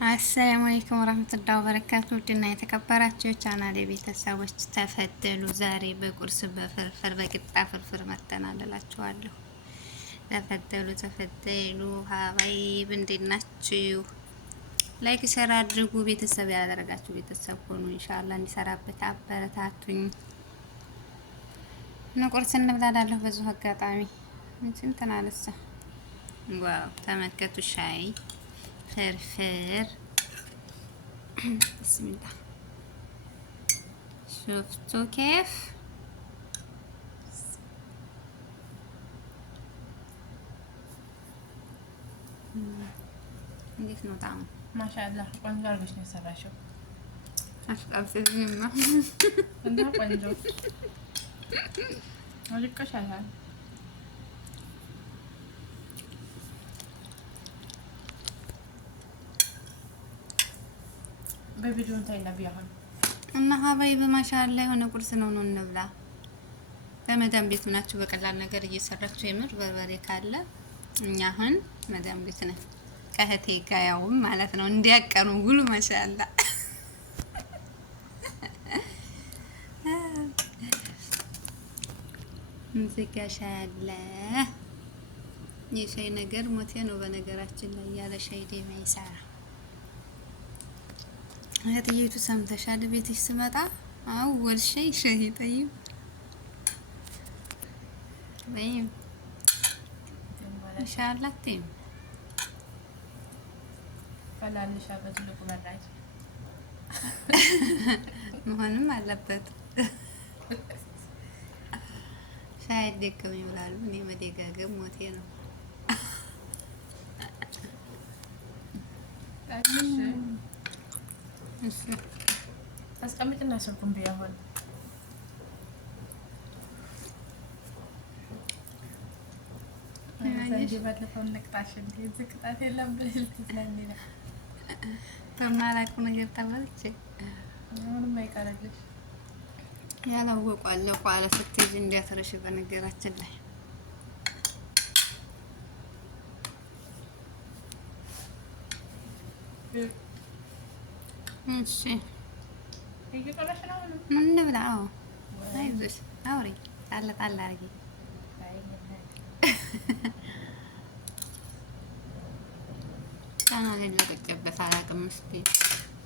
አሰላሙ አለይኩም ወራህመቱላሂ ወበረካቱ። ውድና የተከበራችሁ ቻናሌ ቤተሰቦች ተፈተሉ። ዛሬ በቁርስ በፍርፍር በቂጣ ፍርፍር መጥተናል እላችኋለሁ። ተፈተሉ ሀባይብ እንዴት ናችሁ? ላይክ ሸር አድርጉ። ቤተሰብ ያደረጋችሁ ቤተሰብ ሆኑ። ኢንሻአላህ እንዲሰራበት አበረታቱኝ። ቁርስ እንብላላለሁ። በዚሁ አጋጣሚ እንትን አለሳ ዋው ተመልከቱ። ሻይ ፍርፍር ብስሚላህ ሹፍቱ ኬፍ እንዴት ነው ጣዕሙ? ማሻአላህ ቆንጆ አድርገሽ ነው የሰራሽው። አሽቃብጥኝማ እና ቆንጆ አልቀሻታል። በቪዲዮን ታይ ነብይ አሁን እና ሀባይ በማሻአላ የሆነ ቁርስ ነው እንብላ። በመዳም ቤት ናችሁ በቀላል ነገር እየሰራችሁ የምር በርበሬ ካለ እኛ አሁን መዳም ቤት ነን ከእህቴ ጋር ያውም ማለት ነው እንዲያቀኑ ጉሉ ማሻአላ እንዝጋሻለ የሻይ ነገር ሞቴ ነው በነገራችን ላይ ያለ ሻይ ደም አይሰራ። እህትዬቱ ሰምተሻል? ቤትሽ ስመጣ አወል ሻይ ጠይብ ኢንሻአላህ ተይም ፈላልሻ በትልቁ መራጭ መሆንም አለበት። ሻይ ደከም ይላሉ። እኔ መደጋገም ሞቴ ነው። እሺ አስቀምጥና ስልኩን ቢያሆን አንቺ ባለፈው ነቅጣሽ እንዴ ዝቅጣት የለም ብለሽ ትዝናለሽ። ተማላቁ ነገር ተባልቼ ምንም አይቀርልሽ። ያላወቁ አለቁ አለ ስትይዝ እንዲያተረሽ በነገራችን ላይ እሺ እየቀረሽ ነው። ምን እንብላ? አዎ አይዞሽ አውሪ ጣል ጣል አድርጊ። ቻናሌን ለቅቄበት አላውቅም። እስኪ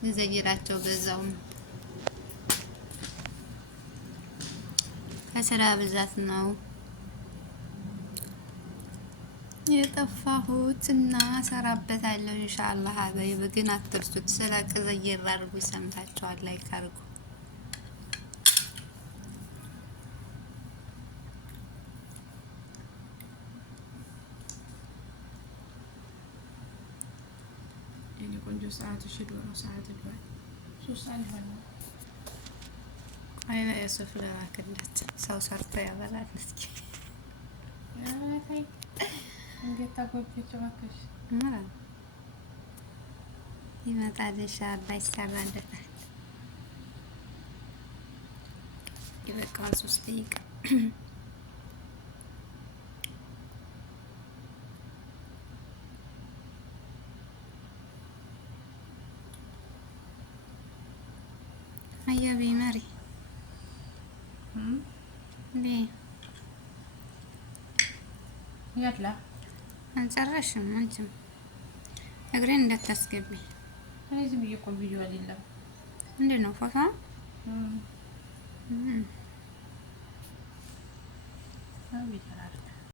ልዘይራቸው በዛውም ከስራ ብዛት ነው የጠፋሁት እና ሰራበታለሁ ኢንሻአላህ። ሀበይብ ግን አትርሱት። ስለቅ ዘየር አድርጉ። ሰምታችኋል። ላይክ አድርጉ። የኔ ቆንጆ ሰዓት ሽዶ ነው። ሰዓት ይባል 3 ሰዓት ይሆናል። አይና የሱፍ ለማከለት ሰው ሰርቶ ያበላል። እስኪ እንዴት ታጎብች ማከሽ ምራን ይመጣል ኢንሻአላህ ይሰራልታል። ይበቃል 3 ደቂቃ አያቢ ማሪ እንዴ ያትላ አንጨረሽም? አንቺም እግሬን እንዳታስገቢ። እኔ ዝም ብዬሽ እኮ ቪዲዮ አይደለም እንዴ ነው ፎቶ አዎ ይተራል